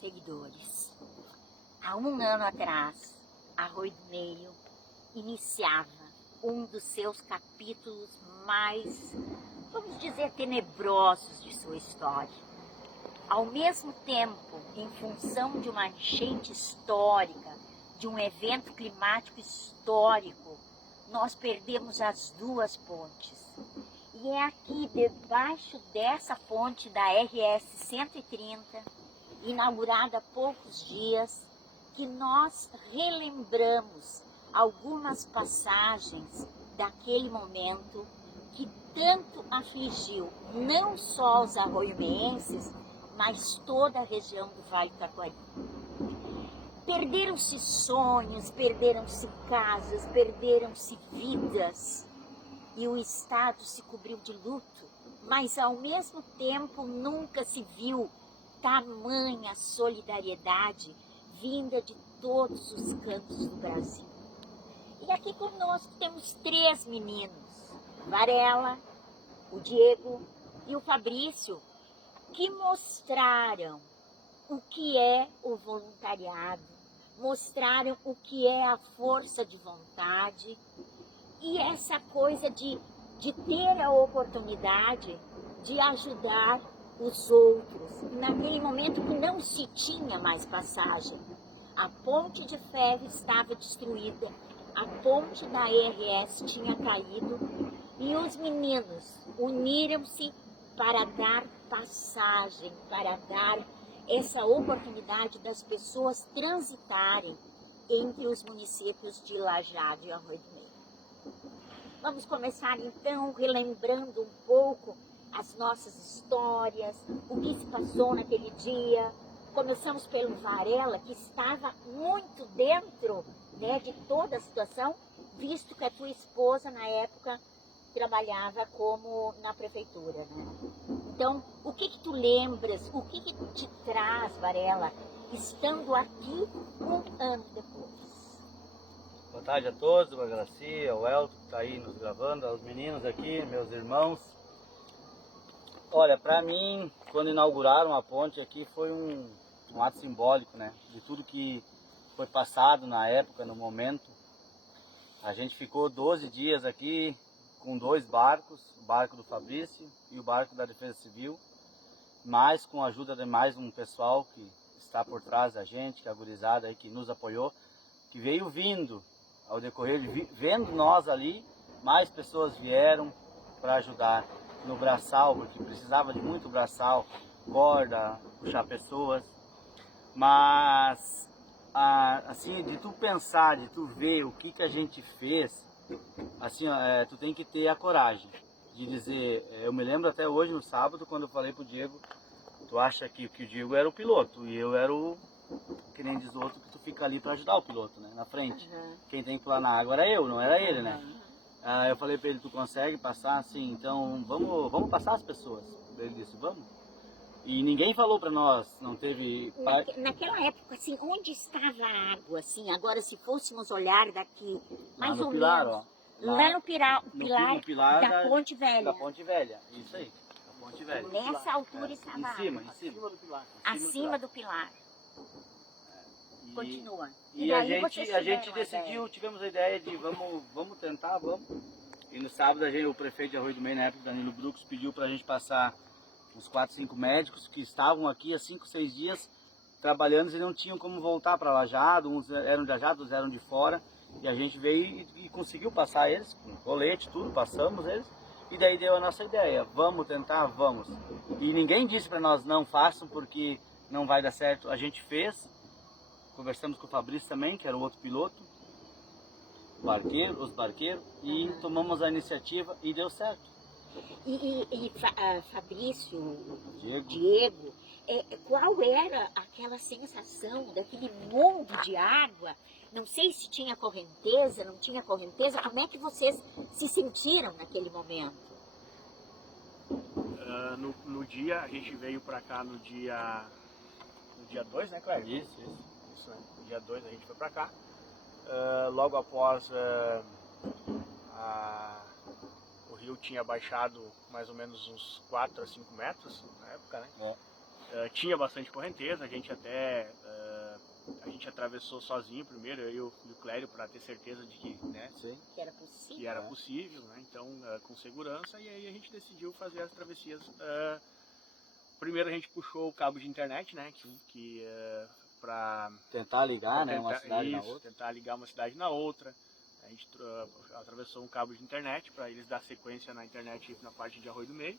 seguidores. Há um ano atrás, Arroio do Meio iniciava um dos seus capítulos mais, vamos dizer, tenebrosos de sua história. Ao mesmo tempo, em função de uma enchente histórica, de um evento climático histórico, nós perdemos as duas pontes. E é aqui, debaixo dessa ponte da RS 130, inaugurada há poucos dias, que nós relembramos algumas passagens daquele momento que tanto afligiu não só os arroiomeenses, mas toda a região do Vale do Taquari. Perderam-se sonhos, perderam-se casas, perderam-se vidas e o Estado se cobriu de luto, mas ao mesmo tempo nunca se viu tamanha solidariedade vinda de todos os cantos do Brasil. E aqui conosco temos 3 meninos, Varela, o Diego e o Fabrício, que mostraram o que é o voluntariado, mostraram o que é a força de vontade e essa coisa de ter a oportunidade de ajudar os outros, naquele momento que não se tinha mais passagem. A ponte de ferro estava destruída, a ponte da RS tinha caído e os meninos uniram-se para dar passagem, para dar essa oportunidade das pessoas transitarem entre os municípios de Lajeado e Arroio do Meio. Vamos começar então relembrando um pouco as nossas histórias, o que se passou naquele dia. Começamos pelo Varela, que estava muito dentro, né, de toda a situação, visto que a tua esposa na época trabalhava como na prefeitura, né? Então, o que tu lembras, o que te traz, Varela, estando aqui um ano depois? Boa tarde a todos, a Gracia, o Elton que está aí nos gravando, aos meninos aqui, meus irmãos. Olha, para mim, quando inauguraram a ponte aqui, foi um ato simbólico, né? De tudo que foi passado na época, no momento. A gente ficou 12 dias aqui com 2 barcos, o barco do Fabrício e o barco da Defesa Civil, mas com a ajuda de mais um pessoal que está por trás da gente, que é a gurizada aí que nos apoiou, que veio vindo ao decorrer, vendo nós ali, mais pessoas vieram para ajudar no braçal, porque precisava de muito braçal, corda, puxar pessoas, mas assim, de tu pensar, de tu ver o que a gente fez, assim, tu tem que ter a coragem de dizer, eu me lembro até hoje no sábado quando eu falei pro Diego, tu acha que o Diego era o piloto e eu era o, que nem diz o outro, que tu fica ali para ajudar o piloto, né, na frente. Quem tem que pular na água era eu, não era ele, né. Eu falei para ele, tu consegue passar assim, então vamos passar as pessoas. Ele disse, vamos. E ninguém falou para nós, não teve... Naquela época, assim, onde estava a água, assim, agora se fôssemos olhar daqui, mais ou Pilar, menos, ó, lá no Pilar Pilar da Ponte Velha. Da Ponte Velha, isso aí, da Ponte Velha. Nessa altura estava a água. Em cima do Pilar. Acima do Pilar. Continua. E a gente decidiu, tivemos a ideia de vamos tentar, vamos. E no sábado o prefeito de Arroio do Meio, na época, Danilo Brux, pediu para a gente passar uns 4, 5 médicos que estavam aqui há 5, 6 dias trabalhando e não tinham como voltar para Lajeado, uns eram de Lajeado, outros eram de fora. E a gente veio e conseguiu passar eles, com colete, tudo, passamos eles. E daí deu a nossa ideia, vamos tentar, vamos. E ninguém disse para nós, não façam porque não vai dar certo. A gente fez, conversamos com o Fabrício também, que era o outro piloto, os barqueiros, e tomamos a iniciativa e deu certo. Fabrício, Diego, qual era aquela sensação daquele mundo de água? Não sei se tinha correnteza, não tinha correnteza, como é que vocês se sentiram naquele momento? No dia, a gente veio pra cá no dia 2, né, Cléber? Isso. Isso, né? No dia 2 a gente foi pra cá. Logo após o rio tinha baixado mais ou menos uns 4 a 5 metros na época, né? tinha bastante correnteza, a gente até a gente atravessou sozinho primeiro, eu e o Clério, para ter certeza de que, né, Sim. Que era possível. que era possível, né? Então com segurança, e aí a gente decidiu fazer as travessias. Primeiro a gente puxou o cabo de internet, né, que para Tentar ligar, né, uma cidade na isso, outra. tentar ligar uma cidade na outra. A gente atravessou um cabo de internet para eles dar sequência na internet na parte de Arroio do Meio.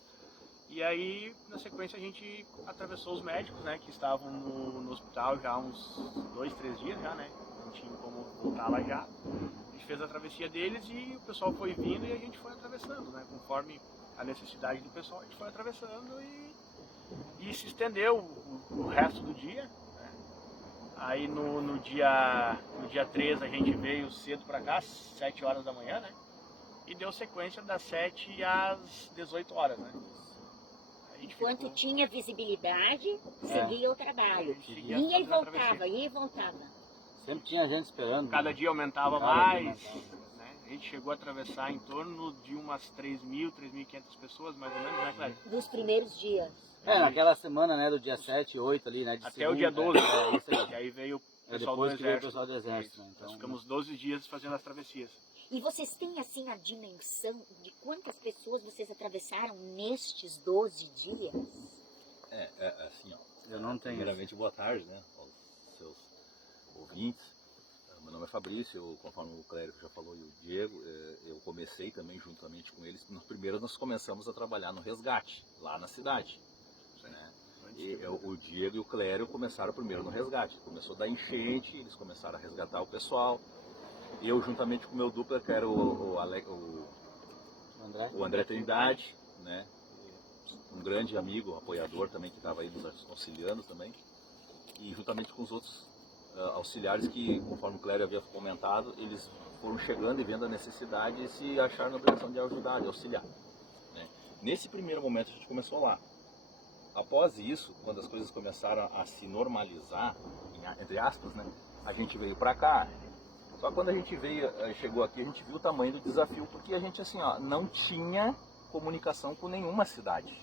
E aí, na sequência, a gente atravessou os médicos, né, que estavam no hospital já há uns 2, 3 dias já, né, não tinha como voltar lá já. A gente fez a travessia deles e o pessoal foi vindo e a gente foi atravessando, né, conforme a necessidade do pessoal, a gente foi atravessando e se estendeu o resto do dia. Né. Aí no dia 13 a gente veio cedo para cá, 7 horas da manhã, né, e deu sequência das 7 às 18 horas, né. Enquanto tinha visibilidade, seguia o trabalho. Seguia Ia e fazendo a travessia. voltava, ia e voltava. Sempre tinha gente esperando. Cada né? dia aumentava Cada mais, dia aumentava. né? A gente chegou a atravessar em torno de umas 3.000, 3.500 pessoas, mais ou menos, né, Cléber? Dos primeiros dias. Naquela semana, né, do dia 7, 8 ali, né, de Até segunda, o dia 12, isso aí. e aí veio o pessoal do Depois que veio o exército. pessoal do exército, Isso. né, então... Nós ficamos 12 dias fazendo as travessias. E vocês têm, assim, a dimensão de quantas pessoas vocês atravessaram nestes 12 dias? Assim, ó. Eu não tenho. Primeiramente, boa tarde, né, aos seus ouvintes. Meu nome é Fabrício, conforme o Clério já falou e o Diego, eu comecei também juntamente com eles. No primeiro nós começamos a trabalhar no resgate, lá na cidade. Né? O Diego e o Clério começaram primeiro no resgate. Começou da enchente, eles começaram a resgatar o pessoal. Eu, juntamente com o meu dupla, que era o André Trindade, né? Um grande amigo, apoiador também, que estava aí nos auxiliando também. E juntamente com os outros auxiliares que, conforme o Clério havia comentado, eles foram chegando e vendo a necessidade e se acharam na obrigação de ajudar, de auxiliar. Né? Nesse primeiro momento a gente começou lá. Após isso, quando as coisas começaram a se normalizar, entre aspas, né, a gente veio para cá. Só que quando a gente chegou aqui, a gente viu o tamanho do desafio, porque a gente assim, ó, não tinha comunicação com nenhuma cidade.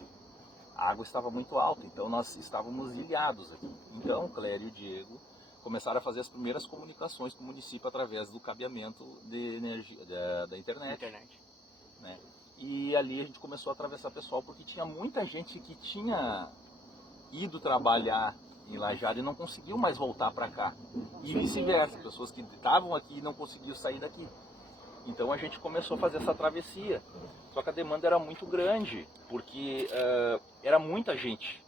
A água estava muito alta, então nós estávamos ilhados aqui. Então, Clério e o Diego começaram a fazer as primeiras comunicações com o município através do cabeamento de energia da internet. Né? E ali a gente começou a atravessar pessoal, porque tinha muita gente que tinha ido trabalhar em Lajeado e não conseguiu mais voltar para cá. E vice-versa, pessoas que estavam aqui e não conseguiam sair daqui. Então a gente começou a fazer essa travessia. Só que a demanda era muito grande, porque era muita gente.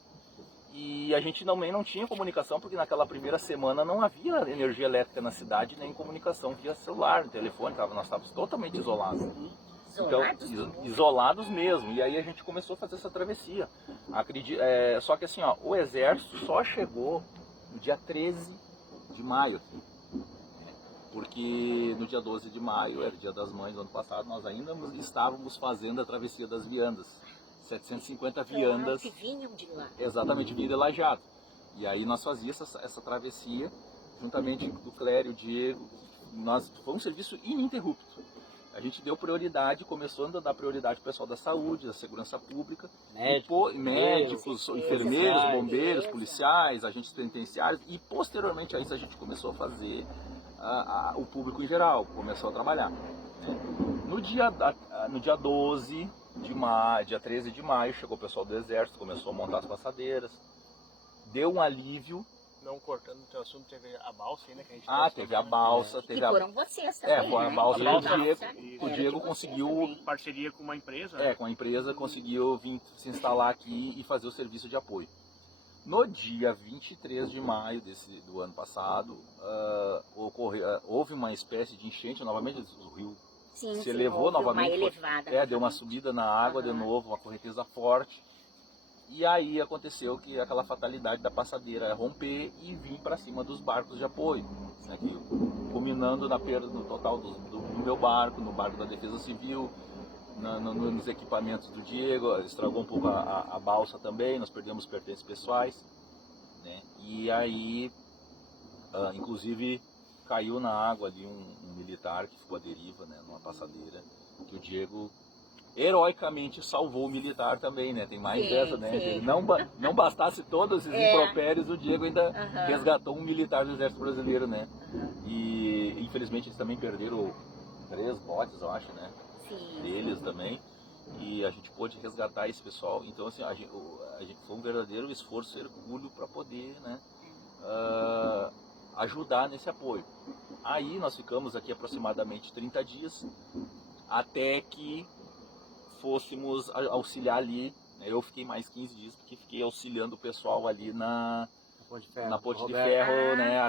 E a gente também não tinha comunicação, porque naquela primeira semana não havia energia elétrica na cidade, nem comunicação via celular, telefone, nós estávamos totalmente isolados. Então, isolados mesmo. E aí a gente começou a fazer essa travessia. Só que assim, ó, o exército só chegou no dia 13 de maio aqui. Porque no dia 12 de maio, era o dia das mães do ano passado, nós ainda estávamos fazendo a travessia das viandas. 750 viandas. Que vinham de lá. Exatamente, vinha de Lajeado. E aí nós fazíamos essa travessia, juntamente com o Clério, o Diego. Foi um serviço ininterrupto. A gente deu prioridade, começou a dar prioridade ao pessoal da saúde, da segurança pública, médicos, enfermeiros, bombeiros, policiais, agentes penitenciários, e posteriormente a isso a gente começou a fazer o público em geral, começou a trabalhar. Né? No dia 12 de maio, dia 13 de maio, chegou o pessoal do exército, começou a montar as passadeiras, deu um alívio. Não cortando o teu assunto, teve a balsa ainda que a gente teve a balsa, que foram vocês também, foi a né? balsa do Balsa Diego. O Diego conseguiu, parceria com uma empresa. com a empresa, conseguiu vir se instalar aqui e fazer o serviço de apoio. No dia 23 de maio do ano passado, houve uma espécie de enchente, novamente o rio se elevou novamente, deu uma subida na água de novo, uma correnteza forte. E aí aconteceu que aquela fatalidade da passadeira romper e vir para cima dos barcos de apoio, né, culminando na perda no total do meu barco, no barco da Defesa Civil, nos equipamentos do Diego, estragou um pouco a balsa também, nós perdemos pertences pessoais, né, e aí, inclusive, caiu na água ali um militar que ficou à deriva, né, numa passadeira, que o Diego heroicamente salvou o militar também, né? Tem mais Sim, dessa, né? sim. Não bastasse todos esses impropérios, o Diego ainda Aham. resgatou um militar do Exército Brasileiro, né? Aham. E infelizmente eles também perderam 3 botes, eu acho, né? Sim. Deles também. E a gente pôde resgatar esse pessoal. Então, assim, a gente foi um verdadeiro esforço hercúleo para poder, né? Ajudar nesse apoio. Aí nós ficamos aqui aproximadamente 30 dias, até que fôssemos auxiliar ali, né? Eu fiquei mais 15 dias, porque fiquei auxiliando o pessoal ali na Ponte de Ferro, né?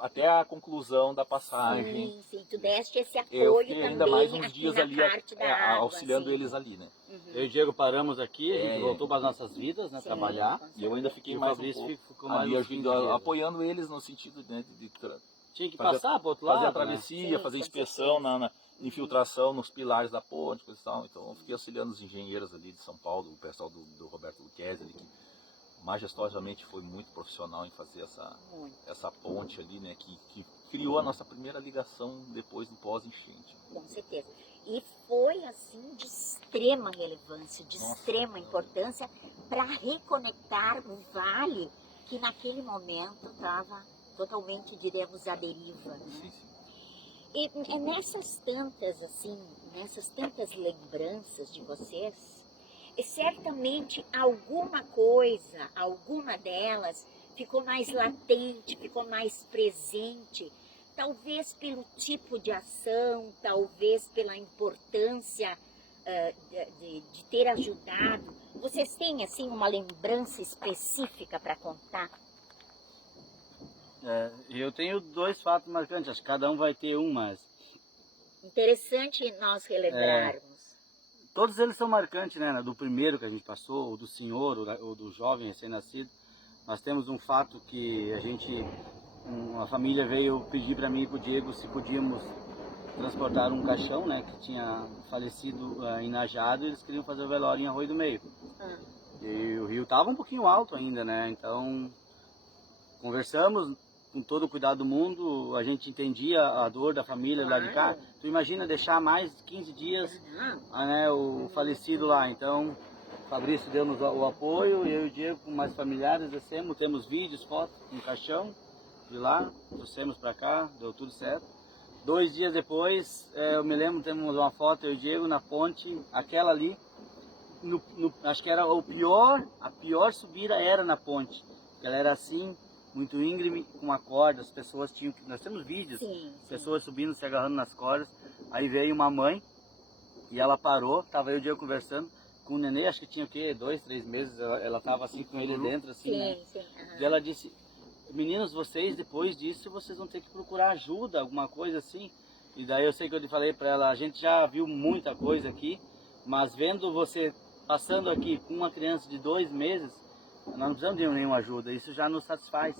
Até a conclusão da passagem. Sim, sim, tu deste esse Eu apoio fiquei também ainda mais uns aqui dias na ali parte da água, auxiliando sim. eles ali, né? Eu e o Diego paramos aqui, a gente É. voltou para as nossas vidas, né? Sim, Trabalhar. com E eu ainda fiquei E o mais um Fabrício pouco ficou mais ali uns 15 dias. apoiando eles no sentido, né, de Tinha que fazer- passar para o outro lado, fazer a né? travessia, Sim, fazer com inspeção certeza. na infiltração nos pilares da ponte, coisa e tal. Então eu fiquei auxiliando os engenheiros ali de São Paulo, o pessoal do Roberto Luquezzi ali, que majestosamente foi muito profissional em fazer Muito, essa ponte ali, né, que criou a nossa primeira ligação depois do pós-enchente. com certeza. E foi assim de extrema relevância, de Nossa. extrema importância para reconectar o vale que naquele momento estava totalmente, diremos, à deriva, né? Sim, sim. E é nessas tantas lembranças de vocês, e certamente alguma coisa, alguma delas ficou mais latente, ficou mais presente, talvez pelo tipo de ação, talvez pela importância de ter ajudado. Vocês têm assim uma lembrança específica para contar? Eu tenho 2 fatos marcantes, acho que cada um vai ter um, mas Interessante nós relembrarmos. todos eles são marcantes, né? Do primeiro que a gente passou, ou do senhor, ou do jovem recém-nascido. Nós temos um fato que uma família veio pedir para mim e para o Diego se podíamos transportar um caixão, né? Que tinha falecido em Najado, e eles queriam fazer o velório em Arroio do Meio. E o rio estava um pouquinho alto ainda, né? Então conversamos com todo o cuidado do mundo, a gente entendia a dor da família lá de cá. Tu imagina deixar mais de 15 dias né, o falecido lá. Então o Fabrício deu-nos o apoio, eu e o Diego com mais familiares descemos, temos vídeos, fotos no caixão de lá, trouxemos para cá, deu tudo certo. 2 dias depois, eu me lembro, temos uma foto, eu e o Diego na ponte, aquela ali, acho que era a pior subida era na ponte, ela era assim, muito íngreme, com uma corda, as pessoas tinham que... Nós temos vídeos, Sim, pessoas subindo, se agarrando nas cordas, aí veio uma mãe, e ela parou, tava eu e o Diego conversando, com o nenê, acho que tinha o quê, 2, 3 meses, ela tava assim com ele dentro, assim, sim, né? sim. E ela disse, meninos, vocês depois disso, vocês vão ter que procurar ajuda, alguma coisa assim. E daí eu sei que eu falei para ela, a gente já viu muita coisa aqui, mas vendo você passando aqui com uma criança de 2 meses, nós não precisamos de nenhuma ajuda, isso já nos satisfaz.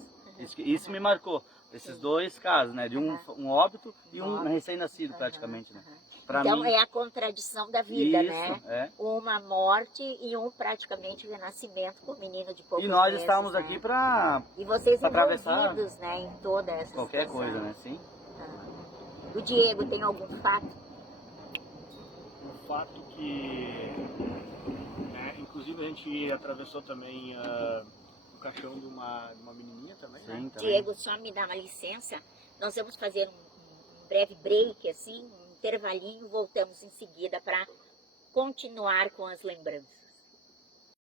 Isso me marcou, esses 2 casos, né? De um óbito e um recém-nascido praticamente, né? Pra Então mim, é a contradição da vida, isso, né? Uma morte e um praticamente renascimento com o menino de poucos E nós meses, estávamos né? aqui para E vocês atravessar envolvidos, né, em toda essa qualquer situação. coisa, né? Sim. O Diego tem algum fato? Um fato que, né, inclusive a gente atravessou também o caixão de uma menininha também, né? Sim, também. Diego, só me dá uma licença. Nós vamos fazer um breve break, assim, um intervalinho, voltamos em seguida para continuar com as lembranças.